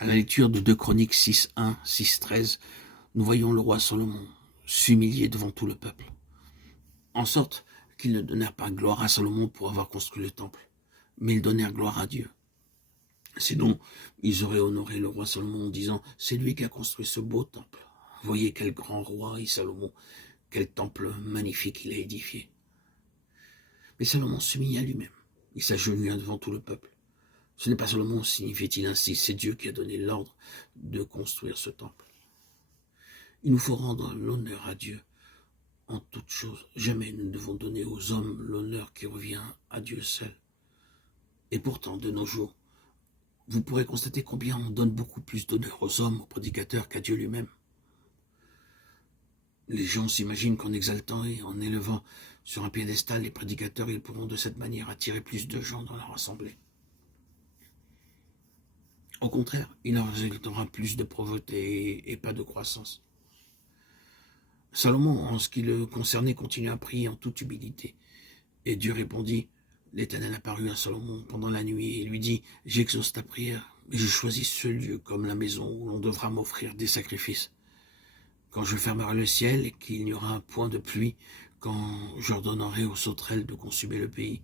À la lecture de 2 Chroniques 6:1, 6:13, nous voyons le roi Salomon s'humilier devant tout le peuple, en sorte qu'ils ne donnèrent pas gloire à Salomon pour avoir construit le temple, mais ils donnèrent gloire à Dieu. Sinon, ils auraient honoré le roi Salomon en disant « C'est lui qui a construit ce beau temple. Voyez quel grand roi est Salomon, quel temple magnifique il a édifié. » Mais Salomon s'humilia lui-même. Il s'agenouilla devant tout le peuple. Ce n'est pas Salomon, signifiait-il ainsi, c'est Dieu qui a donné l'ordre de construire ce temple. Il nous faut rendre l'honneur à Dieu en toutes choses. Jamais nous ne devons donner aux hommes l'honneur qui revient à Dieu seul. Et pourtant, de nos jours, vous pourrez constater combien on donne beaucoup plus d'honneur aux hommes, aux prédicateurs, qu'à Dieu lui-même. Les gens s'imaginent qu'en exaltant et en élevant sur un piédestal les prédicateurs, ils pourront de cette manière attirer plus de gens dans leur assemblée. Au contraire, il en résultera plus de pauvreté et pas de croissance. Salomon, en ce qui le concernait, continua à prier en toute humilité. Et Dieu répondit, l'Éternel apparut à Salomon pendant la nuit et lui dit, « J'exauce ta prière, et je choisis ce lieu comme la maison où l'on devra m'offrir des sacrifices. Quand je fermerai le ciel et qu'il n'y aura point de pluie, quand j'ordonnerai aux sauterelles de consumer le pays,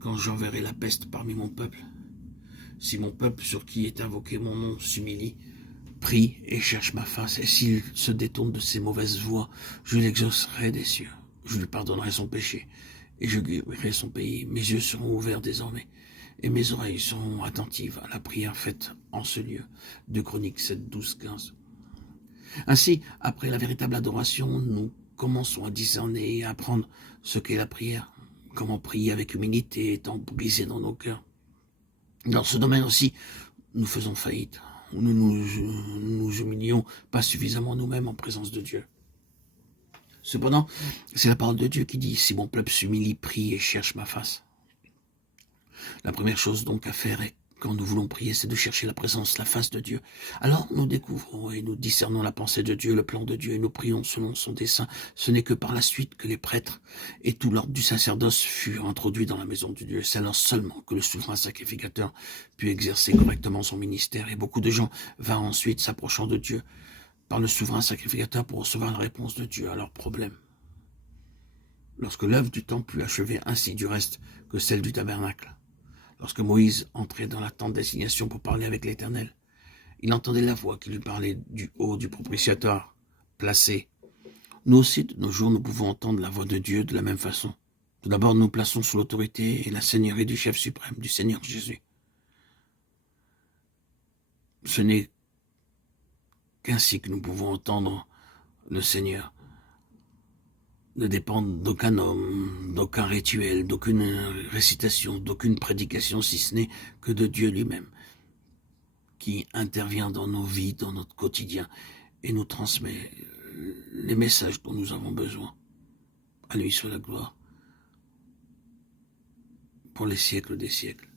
quand j'enverrai la peste parmi mon peuple, si mon peuple sur qui est invoqué mon nom s'humilie, prie et cherche ma face, et s'il se détourne de ses mauvaises voies, je l'exaucerai des cieux, je lui pardonnerai son péché, et je guérirai son pays. Mes yeux seront ouverts désormais, et mes oreilles seront attentives à la prière faite en ce lieu. 2 Chroniques 7, 12, 15. Ainsi, après la véritable adoration, nous commençons à discerner et à apprendre ce qu'est la prière, comment prier avec humilité, étant brisé dans nos cœurs. Dans ce domaine aussi, nous faisons faillite. Nous nous humilions pas suffisamment nous-mêmes en présence de Dieu. Cependant, c'est la parole de Dieu qui dit « Si mon peuple s'humilie, prie et cherche ma face ». La première chose donc à faire quand nous voulons prier, c'est de chercher la présence, la face de Dieu. Alors nous découvrons et nous discernons la pensée de Dieu, le plan de Dieu, et nous prions selon son dessein. Ce n'est que par la suite que les prêtres et tout l'ordre du sacerdoce furent introduits dans la maison de Dieu. C'est alors seulement que le souverain sacrificateur put exercer correctement son ministère. Et beaucoup de gens vinrent ensuite s'approchant de Dieu par le souverain sacrificateur pour recevoir la réponse de Dieu à leurs problèmes. Lorsque l'œuvre du temple fut achevée, ainsi du reste que celle du tabernacle, lorsque Moïse entrait dans la tente d'assignation pour parler avec l'Éternel, il entendait la voix qui lui parlait du haut du propitiatoire placé. Nous aussi, de nos jours, nous pouvons entendre la voix de Dieu de la même façon. Tout d'abord, nous plaçons sous l'autorité et la seigneurie du chef suprême, du Seigneur Jésus. Ce n'est qu'ainsi que nous pouvons entendre le Seigneur. Ne dépendre d'aucun homme, d'aucun rituel, d'aucune récitation, d'aucune prédication, si ce n'est que de Dieu lui-même, qui intervient dans nos vies, dans notre quotidien, et nous transmet les messages dont nous avons besoin. À lui soit la gloire, pour les siècles des siècles.